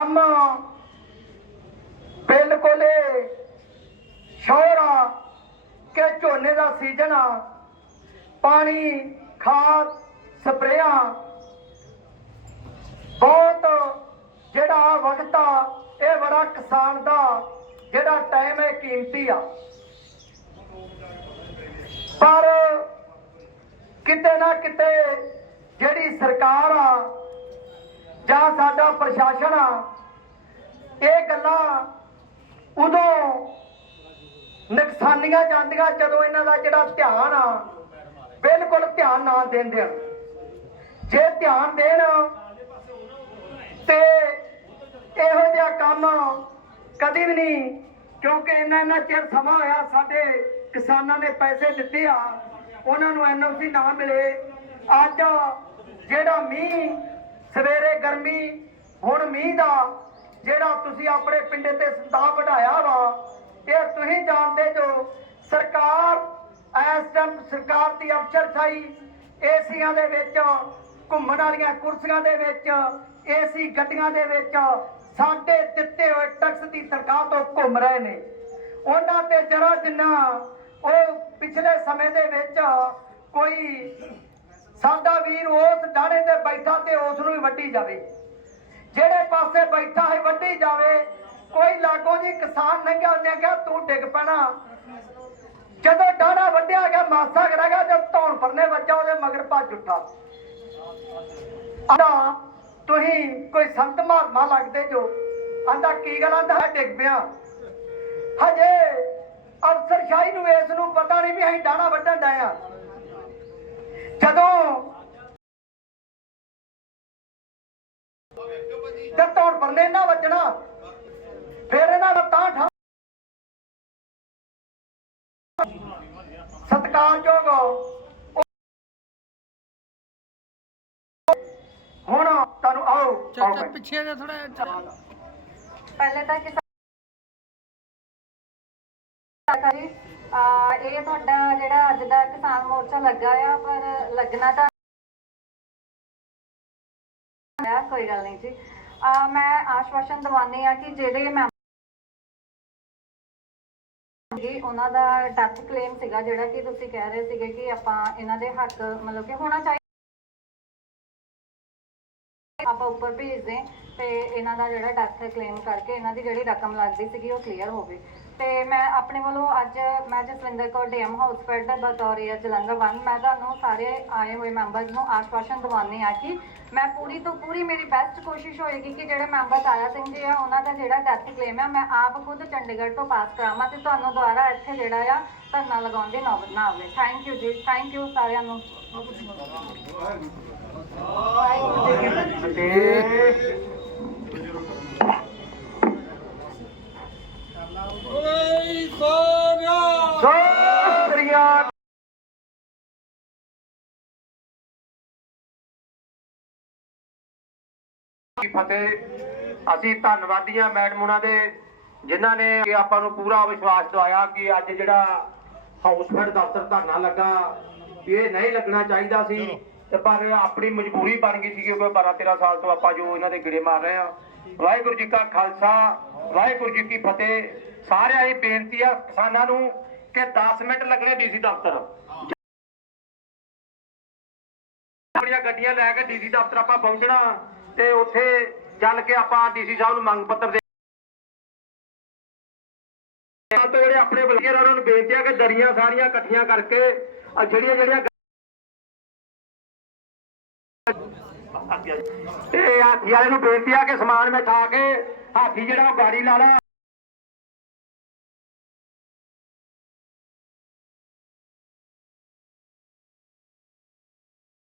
ਕੰਮ ਬਿਲਕੁਲ ਸ਼ੋਰਾ ਕਿ ਝੋਨੇ ਦਾ ਸੀਜ਼ਨ ਆ। ਪਾਣੀ, ਖਾਦ, ਸਪਰੇਆਂ। ਬਹੁਤ ਜਿਹੜਾ ਵਕਤ ਆ, ਇਹ ਬੜਾ ਕਿਸਾਨ ਦਾ ਜਿਹੜਾ ਟਾਈਮ ਹੈ, ਕੀਮਤੀ ਆ। ਪਰ ਕਿਤੇ ਨਾ ਕਿਤੇ ਜਿਹੜੀ ਸਰਕਾਰ ਆ ਜਾਂ ਸਾਡਾ ਪ੍ਰਸ਼ਾਸਨ ਆ, ਇਹ ਗੱਲਾਂ ਉਦੋਂ ਨੁਕਸਾਨੀਆਂ ਜਾਂਦੀਆਂ ਜਦੋਂ ਇਹਨਾਂ ਦਾ ਜਿਹੜਾ ਧਿਆਨ ਆ, ਬਿਲਕੁਲ ਧਿਆਨ ਨਾ ਦਿੰਦੇ ਆ ਜੇ ਧਿਆਨ ਦੇਣ ਤੇ ਇਹੋ ਜਿਹਾ ਕੰਮ ਕਦੀ ਵੀ ਨਹੀਂ, ਕਿਉਂਕਿ ਇੰਨਾ ਇੰਨਾ ਚਿਰ ਸਮਾਂ ਹੋਇਆ ਸਾਡੇ ਕਿਸਾਨਾਂ ਨੇ ਪੈਸੇ ਦਿੱਤੇ ਆ, ਉਹਨਾਂ ਨੂੰ ਐਨਓਸੀ ਨਾ ਮਿਲੇ। ਅੱਜ ਜਿਹੜਾ ਮੀਂਹ ਸਵੇਰੇ ਹੁਣ ਮੀਂਹ ਦਾ ਜਿਹੜਾ ਤੁਸੀਂ ਆਪਣੇ ਪਿੰਡੇ ਤੇ ਸੰਤਾਪ ਵਧਾਇਆ ਵਾ, ਇਹ ਤੁਸੀਂ ਜਾਣਦੇ ਜੋ ਸਰਕਾਰ, ਇਸ ਟਾਈਮ ਸਰਕਾਰ ਦੀ ਅਫਸਰਸ਼ਾਹੀ ਏਸੀਆਂ ਦੇ ਵਿੱਚ, ਘੁੰਮਣ ਵਾਲੀਆਂ ਕੁਰਸੀਆਂ ਦੇ ਵਿੱਚ, ਏਸੀ ਗੱਡੀਆਂ ਦੇ ਵਿੱਚ ਸਾਡੇ ਦਿੱਤੇ ਹੋਏ ਟੈਕਸ ਦੀ ਤਨਖਾਹ ਤੋਂ ਘੁੰਮ ਰਹੇ ਨੇ। ਉਹਨਾਂ ਤੇ ਜਰਾ ਜਿੰਨਾ ਉਹ ਪਿਛਲੇ ਸਮੇਂ ਦੇ ਵਿੱਚ ਕੋਈ ਸਾਡਾ ਵੀਰ ਉਸ ਡਾਣੇ ਤੇ ਬੈਠਾ ਤੇ ਉਸ ਨੂੰ ਹੀ ਵੱਢੀ ਜਾਵੇ। ਜਿਹੜੇ ਪਾਸੇ ਬੈਠਾ ਹੈ ਵੱਢੀ ਜਾਵੇ, ਕੋਈ ਲਾਗੋ ਜੀ ਕਿਸਾਨ ਲੰਘਿਆ ਉਹਨੇ ਕਿਹਾ, ਤੂੰ ਡਿੱਗ ਪੈਣਾ। ਜਦੋਂ ਡਾਣਾ ਵੱਢਿਆ ਗਿਆ, ਮਾਸਾ ਕਰੇਗਾ ਜਦ ਧੌਣ ਪਰਨੇ ਵੱਜਾ, ਉਹਦੇ ਮਗਰ ਭੱਜ ਉੱਠਾ। ਆਂਦਾ, ਤੁਸੀਂ ਕੋਈ ਸੰਤ ਮਹਾਤਮਾ ਲੱਗਦੇ ਜੋ? ਆਂਦਾ, ਕੀ ਗੱਲ ਆਂਦਾ ਹੈ ਡਿੱਗ ਪਿਆ। ਹਜੇ ਅਫਸਰਸ਼ਾਹੀ ਨੂੰ ਇਸ ਨੂੰ ਪਤਾ ਨਹੀਂ ਵੀ ਅਸੀਂ ਡਾਣਾ ਵੱਢਣ ਡਏ ਜਦੋਂ ਤੇ ਧੌਣ ਪਰਨੇ ਨਾ ਵੱਜਣਾ ਫਿਰ ਇਹਨਾਂ ਦਾ ਤਾਂ ਠਾ ਸਤਿਕਾਰਯੋਗ ਹੁਣ ਤੁਹਾਨੂੰ ਆਓ ਚਾਚਾ। ਪਿੱਛੇ ਥੋੜਾ ਪਹਿਲੇ ਤਾਂ ਇਹ ਤੁਹਾਡਾ ਜਿਹੜਾ ਅੱਜ ਦਾ ਕਿਸਾਨ ਮੋਰਚਾ ਲੱਗਾ ਆ, ਪਰ ਲੱਗਣਾ ਤਾਂ ਆ ਕੋਈ ਗੱਲ ਨਹੀਂ ਜੀ। ਆ, ਮੈਂ ਆਸ਼ਵਾਸਨ ਦਵਾਨੀ ਆ ਕਿ ਜਿਹੜੇ ਮੈਂ ਜੀ, ਉਹਨਾਂ ਦਾ ਡੈਥ ਕਲੇਮ ਸੀਗਾ, ਜਿਹੜਾ ਕਿ ਤੁਸੀਂ ਕਹਿ ਰਹੇ ਸੀਗੇ ਕਿ ਆਪਾਂ ਇਹਨਾਂ ਦੇ ਹੱਕ, ਮਤਲਬ ਕਿ ਹੋਣਾ ਚਾਹੀਦਾ ਆਪਾਂ ਉੱਪਰ ਭੇਜਦੇ ਤੇ ਇਹਨਾਂ ਦਾ ਜਿਹੜਾ ਡੈਥ ਕਲੇਮ ਕਰਕੇ ਇਹਨਾਂ ਦੀ ਜਿਹੜੀ ਰਕਮ ਲੱਗਦੀ ਸੀਗੀ, ਉਹ ਕਲੀਅਰ ਹੋਵੇ ਤੇ ਮੈਂ ਆਪਣੇ ਵੱਲੋਂ ਅੱਜ ਮੈਂ ਜਸਵਿੰਦਰ ਕੌਰ ਡੀਐਮ ਹਾਊਸਫੈਡ ਦਾ ਬਤੌਰ ਏਆ ਜਲੰਧਰ 1 ਮੈਂ ਤੁਹਾਨੂੰ ਸਾਰੇ ਆਏ ਹੋਏ ਮੈਂਬਰਸ ਨੂੰ ਆਸ਼ਵਾਸਨ ਦਿਵਾਉਂਦੀ ਆ ਕਿ ਮੈਂ ਪੂਰੀ ਤੋਂ ਪੂਰੀ ਮੇਰੀ ਬੈਸਟ ਕੋਸ਼ਿਸ਼ ਹੋਏਗੀ ਕਿ ਜਿਹੜੇ ਮੈਂਬਰ ਤਾਇਆ ਸਿੰਘ ਜੀ ਆ ਉਹਨਾਂ ਦਾ ਜਿਹੜਾ ਡੈਥ ਕਲੇਮ ਆ ਮੈਂ ਆਪ ਖੁਦ ਚੰਡੀਗੜ੍ਹ ਤੋਂ ਪਾਸ ਕਰਾਵਾਂ ਤੇ ਤੁਹਾਨੂੰ ਦੁਬਾਰਾ ਇੱਥੇ ਜਿਹੜਾ ਆ ਧਰਨਾ ਲਗਾਉਣ ਦੀ ਨੌਬਤ ਨਾ ਆਵੇ। Thank you ji thank you ਸਾਰਿਆਂ ਨੂੰ। ਫਤਿਹ। ਅਸੀਂ ਧੰਨਵਾਦੀਆਂ ਮੈਡਮੂਣਾ ਦੇ ਜਿਨ੍ਹਾਂ ਨੇ ਕਿ ਆਪਾਂ ਨੂੰ ਪੂਰਾ ਵਿਸ਼ਵਾਸ ਦਵਾਇਆ ਕਿ ਅੱਜ ਜਿਹੜਾ ਹਾਊਸਫੈਡ ਦਫ਼ਤਰ ਧਰਨਾ ਲੱਗਾ ਇਹ ਨਹੀਂ ਲੱਗਣਾ ਚਾਹੀਦਾ ਸੀ। ਤੇ ਪਰ ਆਪਣੀ ਮਜਬੂਰੀ ਬਣ ਗਈ ਸੀ ਕਿਉਂਕਿ 12 13 ਸਾਲ ਤੋਂ ਆਪਾਂ ਜੋ ਇਹਨਾਂ ਦੇ ਗਿੜੇ ਮਾਰ ਰਹੇ ਆ ਵਾਹਿਗੁਰੂ ਜੀ ਕਾ ਖਾਲਸਾ ਵਾਹਿਗੁਰੂ ਜੀ ਕੀ ਫਤਿਹ। ਸਾਰਿਆਂ ਦੀ ਬੇਨਤੀ ਆ ਕਿਸਾਨਾਂ ਨੂੰ ਕਿ 10 ਮਿੰਟ ਲੱਗਣੇ ਡੀਸੀ ਦਫ਼ਤਰ। ਆਪਣੀਆਂ ਗੱਡੀਆਂ ਲੈ ਕੇ ਡੀਸੀ ਦਫ਼ਤਰ ਆਪਾਂ ਪਹੁੰਚਣਾ ਤੇ ਉੱਥੇ ਚੱਲ ਕੇ ਆਪਾਂ ਡੀਸੀ ਸਾਹਿਬ ਨੂੰ ਮੰਗ ਪੱਤਰ ਦੇ ਤੋਂ ਜਿਹੜੇ ਆਪਣੇ ਬਲਕੀਰ ਉਹਨਾਂ ਨੂੰ ਬੇਨਤੀ ਆ ਕਿ ਦਰੀਆਂ ਸਾਰੀਆਂ ਇਕੱਠੀਆਂ ਕਰਕੇ ਜਿਹੜੀਆਂ ਜਿਹੜੀਆਂ ਤੇ ਹਾਥੀ ਵਾਲੇ ਨੂੰ ਬੇਨਤੀ ਆ ਕਿ ਸਮਾਨ ਮੈਂ ਖਾ ਕੇ ਹਾਥੀ ਜਿਹੜਾ ਉਹ ਗਾੜੀ ਲਾ ਲਾ।